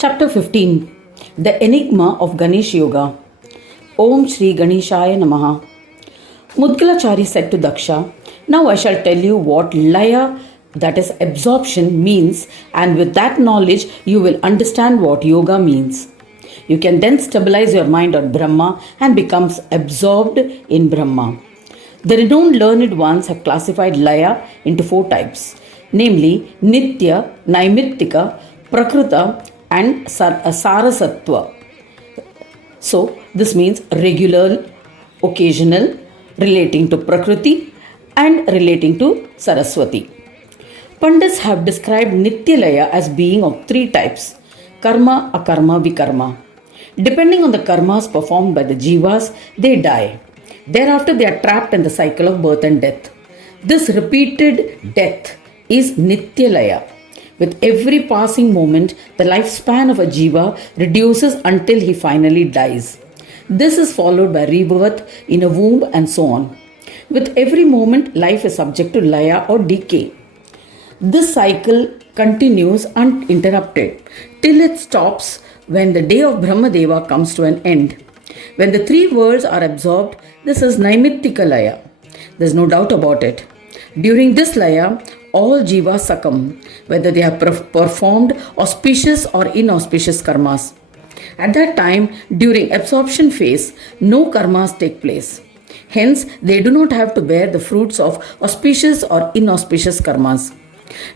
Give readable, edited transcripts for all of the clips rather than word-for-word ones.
Chapter 15. The Enigma of Ganesh Yoga. Om Shri Ganeshaya Namaha. Mudgalachari said to Daksha, "Now I shall tell you what laya, that is absorption, means, and with that knowledge you will understand what yoga means. You can then stabilize your mind on Brahma and becomes absorbed in Brahma." The renowned learned ones have classified laya into four types, namely Nitya, Naimittika, Prakruta, and Sarasatva. So, this means regular, occasional, relating to Prakriti, and relating to Saraswati. Pandits have described Nitya Laya as being of three types: Karma, Akarma, Vikarma. Depending on the karmas performed by the jivas, they die. Thereafter, they are trapped in the cycle of birth and death. This repeated death is Nitya Laya. With every passing moment, the lifespan of a jiva reduces until he finally dies. This is followed by rebirth in a womb and so on. With every moment, life is subject to laya or decay. This cycle continues uninterrupted till it stops when the day of Brahmadeva comes to an end. When the three worlds are absorbed, this is Naimittika Laya. There is no doubt about it. During this Laya, all jivas succumb, whether they have performed auspicious or inauspicious karmas. At that time, during absorption phase, no karmas take place. Hence, they do not have to bear the fruits of auspicious or inauspicious karmas.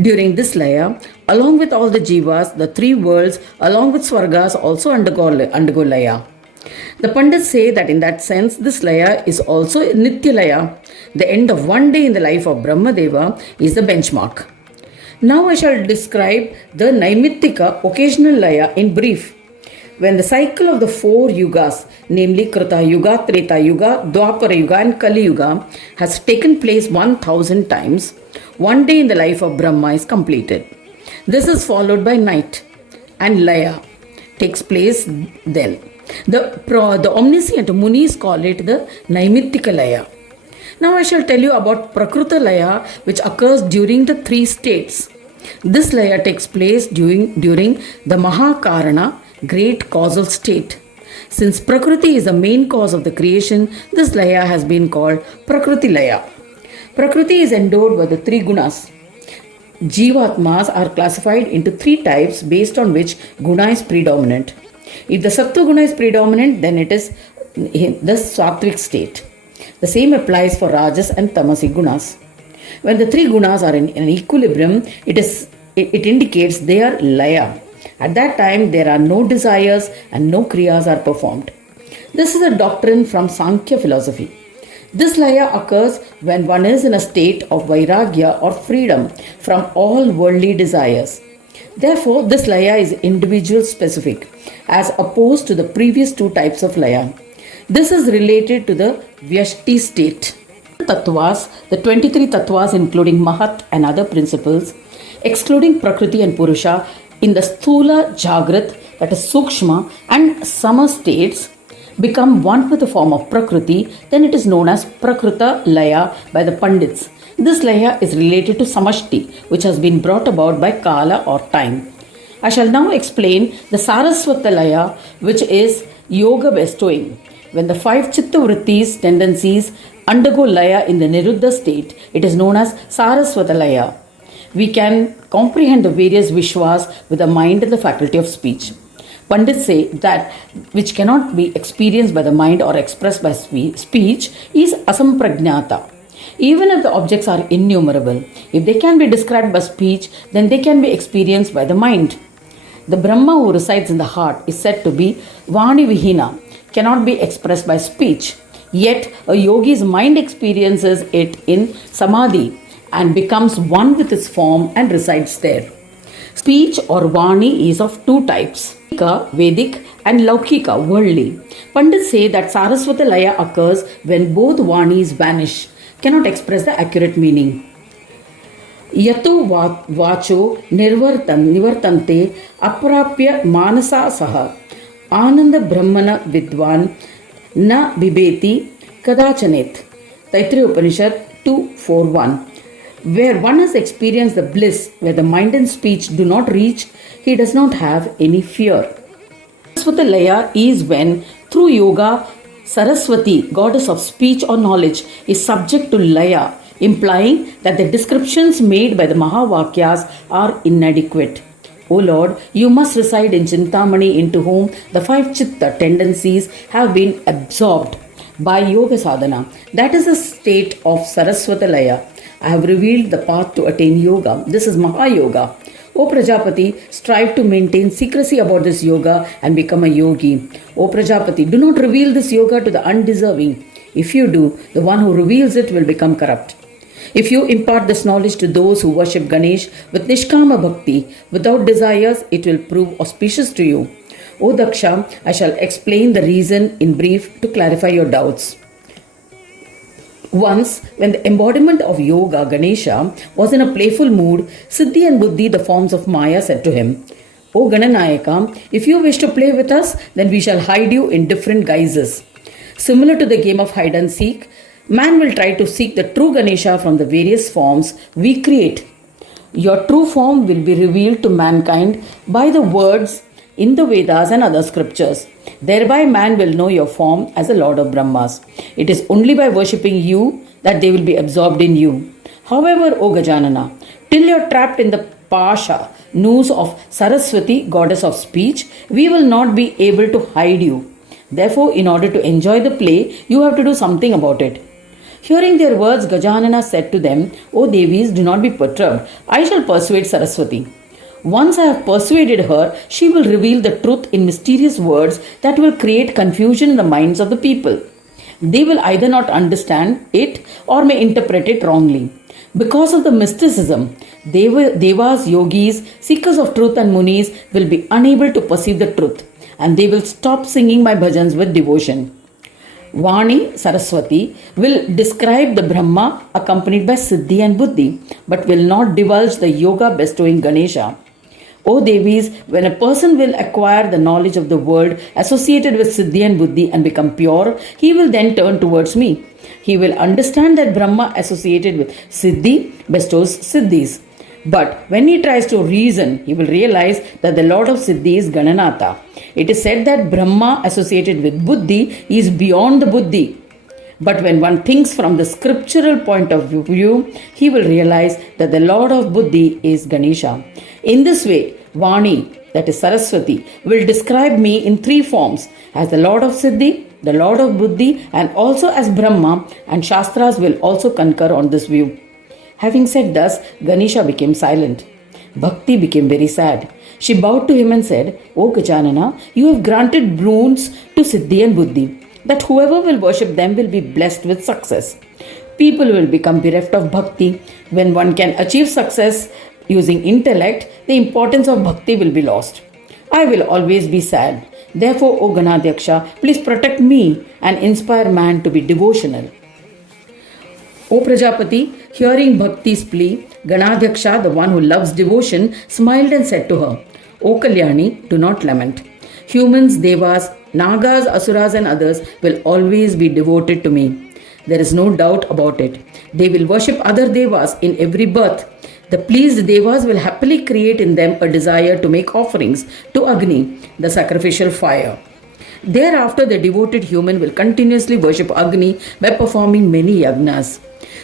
During this laya, along with all the jivas, the three worlds, along with swargas, also undergo laya. The Pandits say that in that sense, this laya is also Nitya Laya. The end of one day in the life of Brahmadeva is the benchmark. Now I shall describe the Naimittika occasional laya in brief. When the cycle of the four yugas, namely Krita Yuga, Treta Yuga, Dwapara Yuga and Kali Yuga, has taken place 1000 times, one day in the life of Brahma is completed. This is followed by night, and laya takes place then. The omniscient Munis call it the Naimittika Laya. Now I shall tell you about Prakruta Laya, which occurs during the three states. This Laya takes place during the Mahakarana, great causal state. Since Prakriti is the main cause of the creation, this Laya has been called Prakriti Laya. Prakriti is endowed with the three gunas. Jivatmas are classified into three types based on which guna is predominant. If the Sattva guna is predominant, then it is the Sattvic state. The same applies for Rajas and Tamasic gunas. When the three gunas are in equilibrium, it indicates they are laya. At that time, there are no desires and no kriyas are performed. This is a doctrine from Sankhya philosophy. This laya occurs when one is in a state of vairagya or freedom from all worldly desires. Therefore, this laya is individual specific as opposed to the previous two types of laya. This is related to the Vyashti state. The 23 tattvas including Mahat and other principles, excluding Prakriti and Purusha, in the Sthula, Jagrat, that is Sukshma and Sama states, become one with the form of Prakriti, then it is known as Prakruta Laya by the Pandits. This Laya is related to Samashti, which has been brought about by Kala or time. I shall now explain the Saraswata Laya, which is yoga bestowing. When the five Chitta Vrittis tendencies undergo Laya in the Niruddha state, it is known as Saraswata Laya. We can comprehend the various Vishwas with the mind and the faculty of speech. Pandits say that which cannot be experienced by the mind or expressed by speech is asampragnata. Even if the objects are innumerable, if they can be described by speech, then they can be experienced by the mind. The Brahma who resides in the heart is said to be Vani Vihina, cannot be expressed by speech. Yet a yogi's mind experiences it in Samadhi and becomes one with its form and resides there. Speech or Vani is of two types, Vedic and Laukika, worldly. Pandits say that Saraswata Laya occurs when both Vanis vanish, cannot express the accurate meaning. Yato vacho nivartante aprapya manasa saha ananda brahmana vidwan na bibeti kadachanet. Taittiriya Upanishad 2:4-1. Where one has experienced the bliss where the mind and speech do not reach, he does not have any fear. Saraswati Laya is when, through yoga, Saraswati, goddess of speech or knowledge, is subject to Laya, implying that the descriptions made by the Mahavakyas are inadequate. O Lord, you must reside in Chintamani, into whom the five chitta tendencies have been absorbed by yoga sadhana. That is the state of Saraswati Laya. I have revealed the path to attain yoga. This is Mahayoga. O Prajapati, strive to maintain secrecy about this yoga and become a yogi. O Prajapati, do not reveal this yoga to the undeserving. If you do, the one who reveals it will become corrupt. If you impart this knowledge to those who worship Ganesh with Nishkama Bhakti, without desires, it will prove auspicious to you. O Daksha, I shall explain the reason in brief to clarify your doubts. Once, when the embodiment of yoga, Ganesha, was in a playful mood, Siddhi and Buddhi, the forms of Maya, said to him, O Gananayaka, if you wish to play with us, then we shall hide you in different guises. Similar to the game of hide and seek, man will try to seek the true Ganesha from the various forms we create. Your true form will be revealed to mankind by the words in the Vedas and other scriptures. Thereby man will know your form as the Lord of Brahmas. It is only by worshipping you that they will be absorbed in you. However, O Gajanana, till you are trapped in the Pasha, noose of Saraswati, goddess of speech, we will not be able to hide you. Therefore, in order to enjoy the play, you have to do something about it. Hearing their words, Gajanana said to them, O Devis, do not be perturbed. I shall persuade Saraswati. Once I have persuaded her, she will reveal the truth in mysterious words that will create confusion in the minds of the people. They will either not understand it or may interpret it wrongly. Because of the mysticism, Devas, yogis, seekers of truth and munis will be unable to perceive the truth, and they will stop singing my bhajans with devotion. Vani Saraswati will describe the Brahma accompanied by Siddhi and Buddhi, but will not divulge the yoga bestowing Ganesha. O Devis, when a person will acquire the knowledge of the world associated with Siddhi and Buddhi and become pure, he will then turn towards me. He will understand that Brahma associated with Siddhi bestows Siddhis. But when he tries to reason, he will realize that the Lord of Siddhi is Gananatha. It is said that Brahma associated with Buddhi is beyond the Buddhi. But when one thinks from the scriptural point of view, he will realize that the Lord of Buddhi is Ganesha. In this way, Vani, that is Saraswati, will describe me in three forms, as the Lord of Siddhi, the Lord of Buddhi, and also as Brahma, and Shastras will also concur on this view. Having said thus, Ganesha became silent. Bhakti became very sad. She bowed to him and said, O Gajanana, you have granted boons to Siddhi and Buddhi, that whoever will worship them will be blessed with success. People will become bereft of bhakti. When one can achieve success using intellect, the importance of bhakti will be lost. I will always be sad. Therefore, O Ganadhyaksha, please protect me and inspire man to be devotional. O Prajapati, hearing Bhakti's plea, Ganadhyaksha, the one who loves devotion, smiled and said to her, O Kalyani, do not lament. Humans, devas, nagas, asuras and others will always be devoted to me. There is no doubt about it. They will worship other devas in every birth. The pleased devas will happily create in them a desire to make offerings to Agni, the sacrificial fire. Thereafter, the devoted human will continuously worship Agni by performing many yagnas.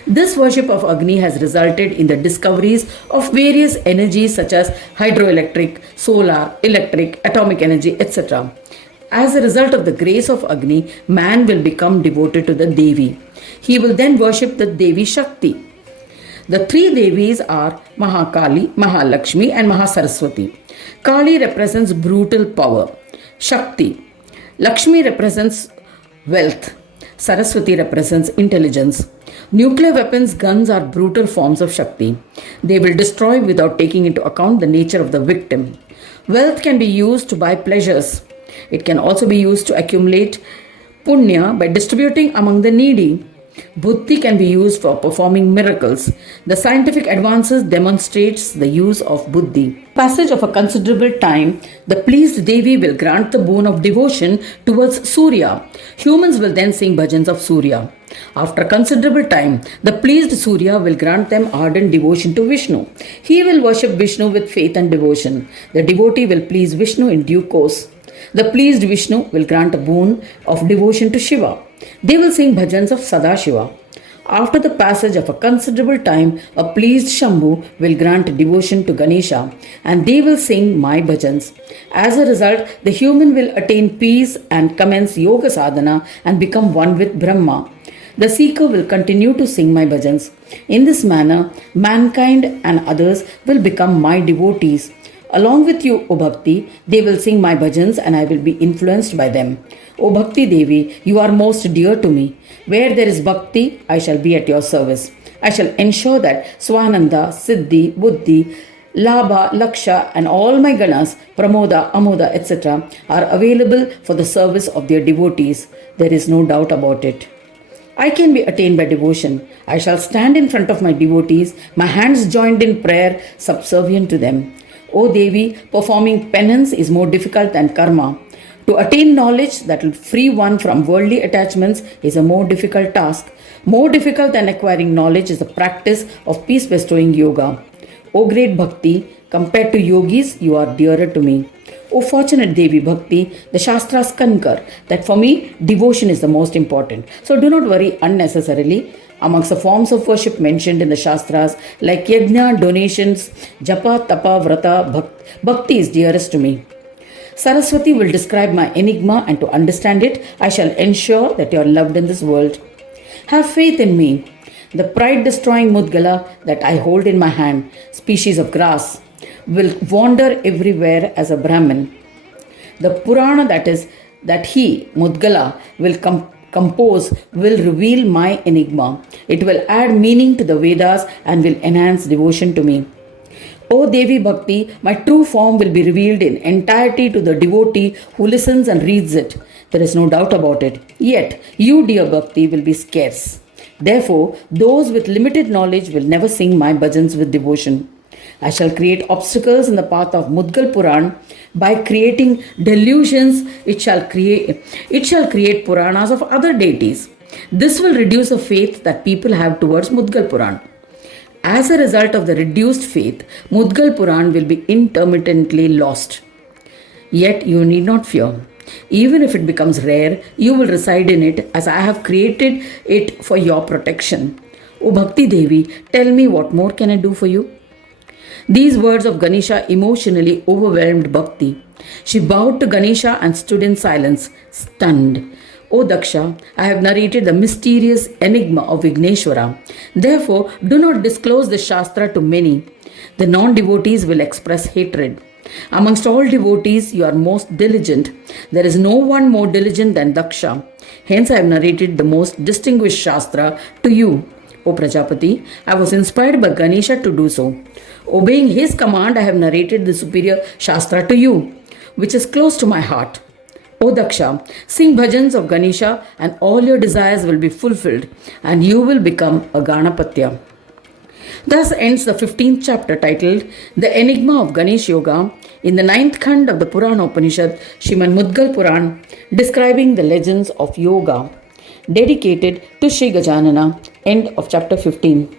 This worship of Agni has resulted in the discoveries of various energies such as hydroelectric, solar, electric, atomic energy, etc. As a result of the grace of Agni, man will become devoted to the Devi. He will then worship the Devi Shakti. The three Devis are Mahakali, Mahalakshmi and Mahasaraswati. Kali represents brutal power. Shakti. Lakshmi represents wealth. Saraswati represents intelligence. Nuclear weapons, guns are brutal forms of Shakti. They will destroy without taking into account the nature of the victim. Wealth can be used to buy pleasures. It can also be used to accumulate punya by distributing among the needy. Buddhi can be used for performing miracles. The scientific advances demonstrates the use of buddhi. Passage of a considerable time, the pleased Devi will grant the boon of devotion towards Surya. Humans will then sing bhajans of Surya. After considerable time, the pleased Surya will grant them ardent devotion to Vishnu. He will worship Vishnu with faith and devotion. The devotee will please Vishnu in due course. The pleased Vishnu will grant a boon of devotion to Shiva. They will sing bhajans of Sadashiva. After the passage of a considerable time, a pleased Shambhu will grant devotion to Ganesha, and they will sing my bhajans. As a result, the human will attain peace and commence yoga sadhana and become one with Brahma. The seeker will continue to sing my bhajans. In this manner, mankind and others will become my devotees. Along with you, O Bhakti, they will sing my bhajans and I will be influenced by them. O Bhakti Devi, you are most dear to me. Where there is Bhakti, I shall be at your service. I shall ensure that Swananda, Siddhi, Buddhi, Labha, Laksha and all my ganas, Pramoda, Amoda, etc. are available for the service of their devotees. There is no doubt about it. I can be attained by devotion. I shall stand in front of my devotees, my hands joined in prayer, subservient to them. O Devi, performing penance is more difficult than karma. To attain knowledge that will free one from worldly attachments is a more difficult task. More difficult than acquiring knowledge is the practice of peace-bestowing yoga. O great Bhakti, compared to yogis, you are dearer to me. O fortunate Devi Bhakti, the Shastras concur that for me, devotion is the most important. So do not worry unnecessarily. Amongst the forms of worship mentioned in the Shastras, like yajna, donations, japa, tapa, vrata, bhakti is dearest to me. Saraswati will describe my enigma, and to understand it, I shall ensure that you are loved in this world. Have faith in me. The pride-destroying Mudgala that I hold in my hand, species of grass, will wander everywhere as a Brahmin. The Purana that he, Mudgala, will compose will reveal my enigma. It will add meaning to the Vedas and will enhance devotion to me. O Devi Bhakti, my true form will be revealed in entirety to the devotee who listens and reads it. There is no doubt about it. Yet, you, dear Bhakti, will be scarce. Therefore, those with limited knowledge will never sing my bhajans with devotion. I shall create obstacles in the path of Mudgal Puran by creating delusions. It shall create Puranas of other deities. This will reduce the faith that people have towards Mudgal Puran. As a result of the reduced faith, Mudgal Puran will be intermittently lost. Yet you need not fear. Even if it becomes rare, you will reside in it as I have created it for your protection. O Bhakti Devi, tell me what more can I do for you? These words of Ganesha emotionally overwhelmed Bhakti. She bowed to Ganesha and stood in silence, stunned. O Daksha, I have narrated the mysterious enigma of Vigneshwara. Therefore, do not disclose the Shastra to many. The non-devotees will express hatred. Amongst all devotees, you are most diligent. There is no one more diligent than Daksha. Hence, I have narrated the most distinguished Shastra to you. O Prajapati, I was inspired by Ganesha to do so. Obeying his command, I have narrated the superior Shastra to you, which is close to my heart. O Daksha, sing bhajans of Ganesha and all your desires will be fulfilled and you will become a Ganapatya. Thus ends the 15th chapter titled The Enigma of Ganesh Yoga in the 9th Khand of the Purana Upanishad, Srimad Mudgal Puran, describing the legends of yoga, dedicated to Sri Gajanana. End of chapter 15.